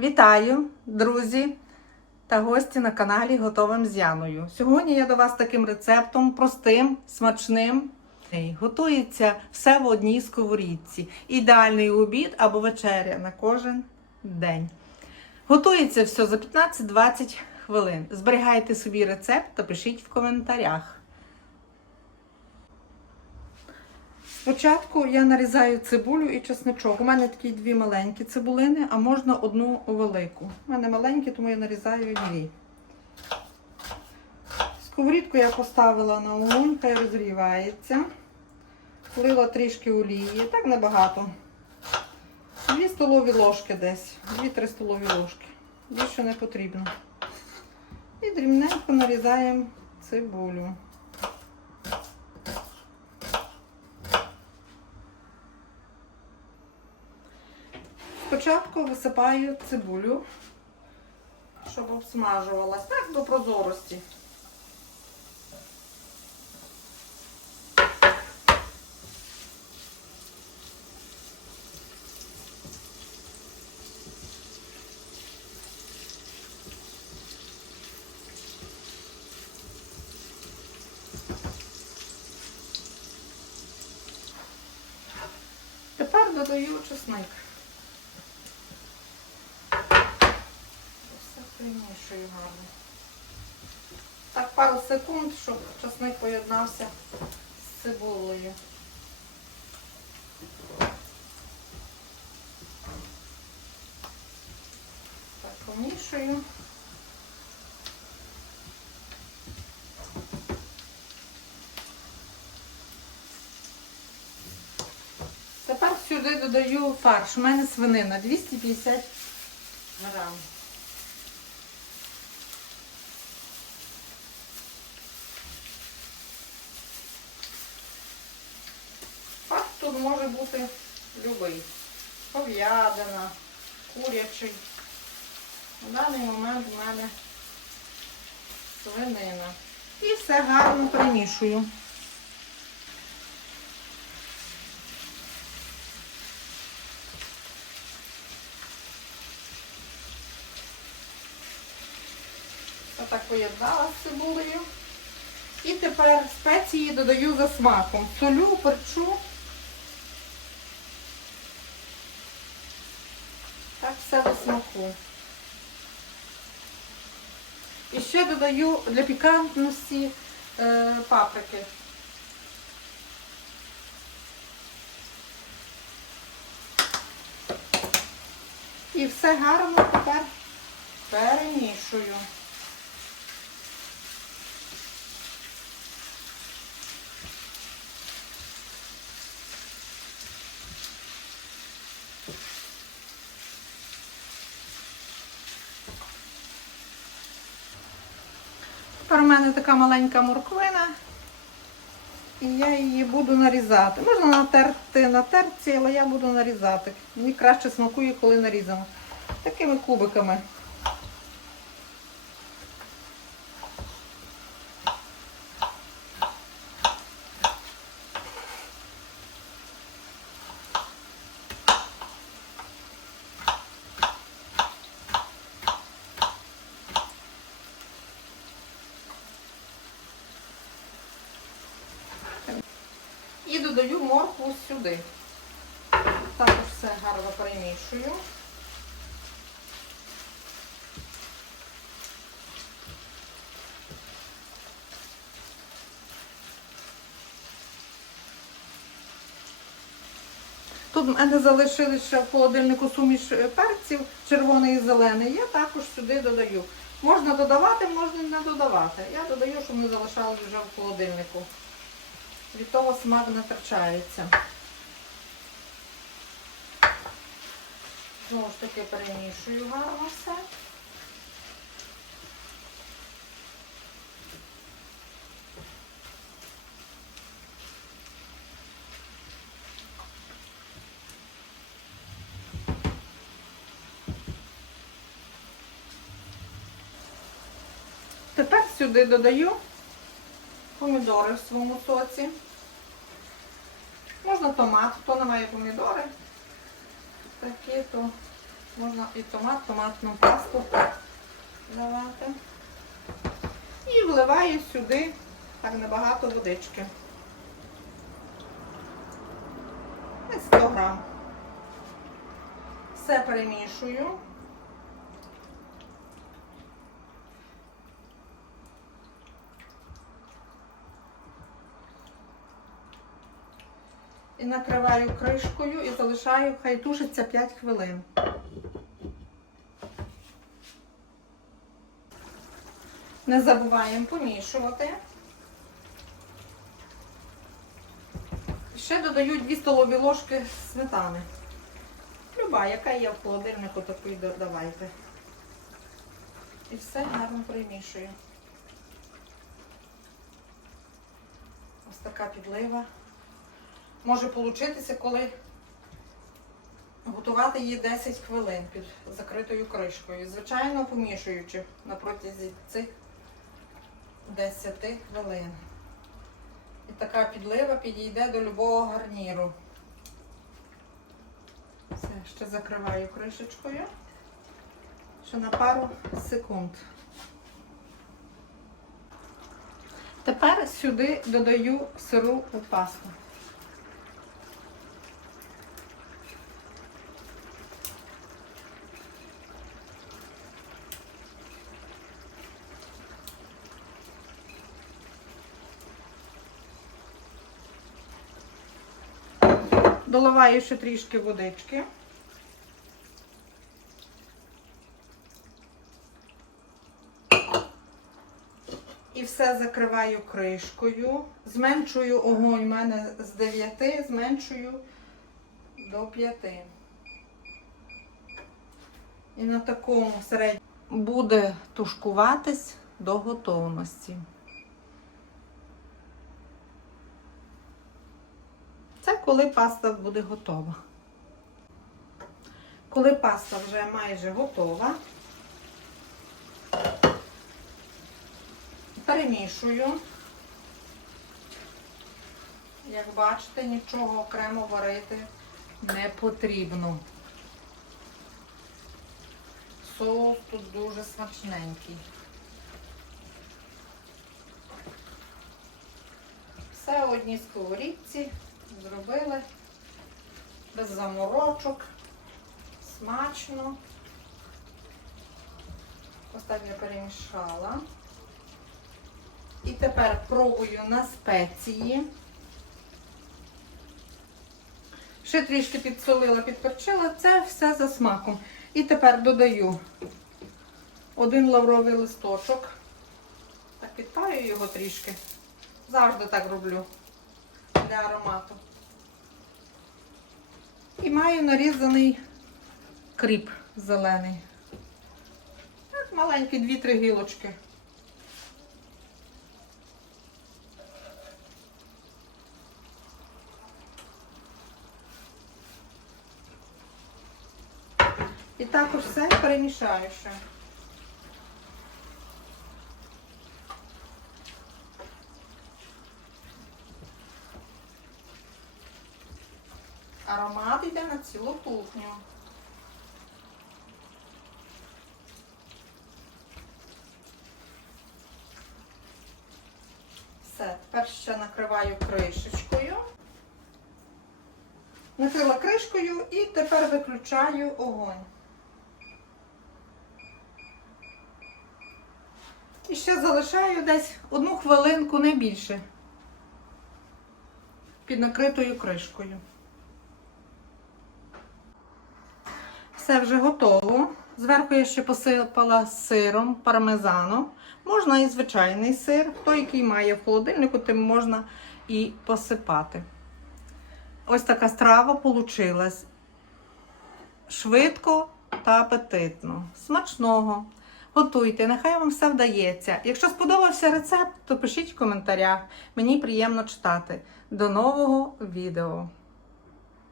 Вітаю, друзі та гості на каналі Готовим з Яною. Сьогодні я до вас таким рецептом простим, смачним. Готується все в одній сковорідці. Ідеальний обід або вечеря на кожен день. Готується все за 15-20 хвилин. Зберігайте собі рецепт та пишіть в коментарях. Спочатку я нарізаю цибулю і чесничок. У мене такі дві маленькі цибулини, а можна одну велику. У мене маленькі, тому я нарізаю дві. Сковорідку я поставила на огонь, хай розгрівається. Влила трішки олії, так небагато. Дві столові ложки десь, 2-3 столові ложки. Більше не потрібно. І дрібненько нарізаємо цибулю. Спочатку висипаю цибулю, щоб обсмажувалась, так до прозорості. Тепер додаю чесник. Все примішую гарно. Так, пару секунд, щоб часник поєднався з цибулею. Так, помішую. Тепер сюди додаю фарш. У мене свинина 250 грам. Фарш тут може бути любий. Говядина, курячий. На даний момент у мене свинина. І все гарно перемішую. Отак поєднала з цибулею. І тепер спеції додаю за смаком. Солю, перчу. Так все до смаку. І ще додаю для пікантності е, паприки. І все гарно тепер перемішую. Тепер у мене така маленька морквина. І я її буду нарізати. Можна натерти на терці, але я буду нарізати. Мені краще смакує, коли нарізано. Такими кубиками. І додаю моркву сюди. Також все гарно перемішую. Тут в мене залишилися в холодильнику суміш е, перців, червоний і зелений. Я також сюди додаю. Можна додавати, можна не додавати. Я додаю, щоб не залишалось вже в холодильнику. Від того смак не втрачається. Знову ж таки перемішую гарно все. Тепер сюди додаю помідори в своєму соці. Можна томат, хто не має помідори, такі, то Можна і томат, томатну пасту давати. І вливаю сюди так небагато водички. Десь 100 грам. Все перемішую. І накриваю кришкою і залишаю, хай тушиться 5 хвилин. Не забуваємо помішувати. Ще додаю 2 столові ложки сметани. Люба, яка є в холодильнику, таку і додавайте. І все гарно перемішую. Ось така підлива. Може получитися, коли готувати її 10 хвилин під закритою кришкою. Звичайно, помішуючи на протязі цих 10 хвилин. І така підлива підійде до любого гарніру. Все, ще закриваю кришечкою. Ще на пару секунд. Тепер сюди додаю сиру пасту. Доливаю ще трішки водички. І все закриваю кришкою. Зменшую огонь у мене з 9, зменшую до 5. І на такому середньому буде тушкуватись до готовності. Це коли паста буде готова. Коли паста вже майже готова, перемішую. Як бачите, нічого окремо варити не потрібно. Соус тут дуже смачненький. Все одній сковорідці зробили без заморочок, смачно. Я перемішала. І тепер пробую на спеції. Ще трішки підсолила, підперчила. Це все за смаком. І тепер додаю один лавровий листочок. Так, підпаю його трішки. Завжди так роблю для аромату. І маю нарізаний кріп зелений. Так, маленькі дві-три гілочки. І також все перемішаю ще. Аромат йде на цілу кухню. Все, тепер ще накриваю кришечкою. Накрила кришкою і тепер виключаю огонь. І ще залишаю десь одну хвилинку, не більше, під накритою кришкою. Все вже готово. Зверху я ще посипала сиром, пармезаном. Можна і звичайний сир. Хто який має в холодильнику, тим можна і посипати. Ось така страва вийшла. Швидко та апетитно. Смачного. Готуйте, нехай вам все вдається. Якщо сподобався рецепт, то пишіть в коментарях. Мені приємно читати. До нового відео!